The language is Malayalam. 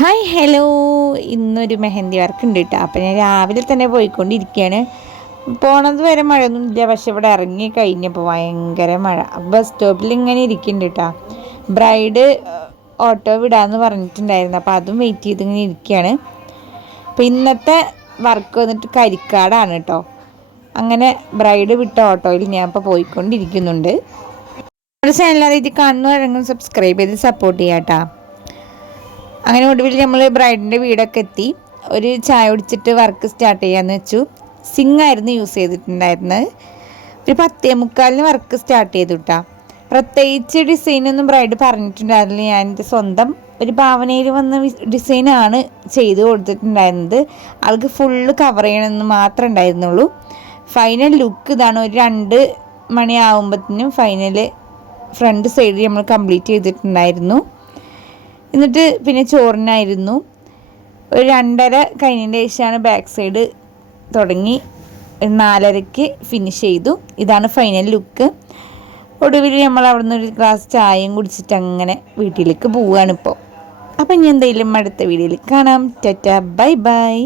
ഹായ് ഹലോ, ഇന്നൊരു മെഹന്തി വർക്ക് ഉണ്ട് കേട്ടോ. അപ്പം ഞാൻ രാവിലെ തന്നെ പോയിക്കൊണ്ടിരിക്കുകയാണ്. പോണത് വരെ മഴയൊന്നും ഇല്ല, പക്ഷെ ഇവിടെ ഇറങ്ങി കഴിഞ്ഞപ്പോൾ ഭയങ്കര മഴ. ബസ് സ്റ്റോപ്പിൽ ഇങ്ങനെ ഇരിക്കുന്നുണ്ട് കേട്ടോ. ബ്രൈഡ് ഓട്ടോ വിടാമെന്ന് പറഞ്ഞിട്ടുണ്ടായിരുന്നു, അപ്പോൾ അതും വെയിറ്റ് ചെയ്ത് ഇങ്ങനെ ഇരിക്കുകയാണ്. അപ്പം ഇന്നത്തെ വർക്ക് വന്നിട്ട് കരിക്കാടാണ് കേട്ടോ. അങ്ങനെ ബ്രൈഡ് വിട്ട ഓട്ടോയിൽ ഞാൻ ഇപ്പോൾ പോയിക്കൊണ്ടിരിക്കുന്നുണ്ട്. നമ്മുടെ ചാനൽ കാണുന്നവരെങ്കിലും സബ്സ്ക്രൈബ് ചെയ്ത് സപ്പോർട്ട് ചെയ്യാം കേട്ടോ. അങ്ങനെ ഒടുവിൽ നമ്മൾ ബ്രൈഡിൻ്റെ വീടൊക്കെ എത്തി. ഒരു ചായ കുടിച്ചിട്ട് വർക്ക് സ്റ്റാർട്ട് ചെയ്യാമെന്ന് വെച്ചു. സിങ്ങായിരുന്നു യൂസ് ചെയ്തിട്ടുണ്ടായിരുന്നത്. ഒരു 10:45 വർക്ക് സ്റ്റാർട്ട് ചെയ്തു കേട്ടോ. പ്രത്യേകിച്ച് ഡിസൈനൊന്നും ബ്രൈഡ് പറഞ്ഞിട്ടുണ്ടായിരുന്നില്ല. ഞാൻ എൻ്റെ സ്വന്തം ഒരു ഭാവനയിൽ വന്ന ഡിസൈനാണ് ചെയ്ത് കൊടുത്തിട്ടുണ്ടായിരുന്നത്. ആൾക്ക് ഫുള്ള് കവർ ചെയ്യണമെന്ന് മാത്രമേ ഉണ്ടായിരുന്നുള്ളൂ. ഫൈനൽ ലുക്ക് ഇതാണ്. ഒരു 2 മണിയാകുമ്പോഴത്തേനും ഫൈനൽ ഫ്രണ്ട് സൈഡ് നമ്മൾ കംപ്ലീറ്റ് ചെയ്തിട്ടുണ്ടായിരുന്നു. എന്നിട്ട് പിന്നെ ചോറിനായിരുന്നു. ഒരു 2:30 കഴിഞ്ഞതിന് ശേഷമാണ് ബാക്ക് സൈഡ് തുടങ്ങി. 4:30ക്ക് ഫിനിഷ് ചെയ്തു. ഇതാണ് ഫൈനൽ ലുക്ക്. ഒടുവിൽ നമ്മൾ അവിടെ നിന്ന് ഒരു ഗ്ലാസ് ചായയും കുടിച്ചിട്ട് അങ്ങനെ വീട്ടിലേക്ക് പോവുകയാണ് ഇപ്പോൾ. അപ്പം ഇനി എന്തെങ്കിലും അടുത്ത വീഡിയോയിൽ കാണാം. Tata, bye bye.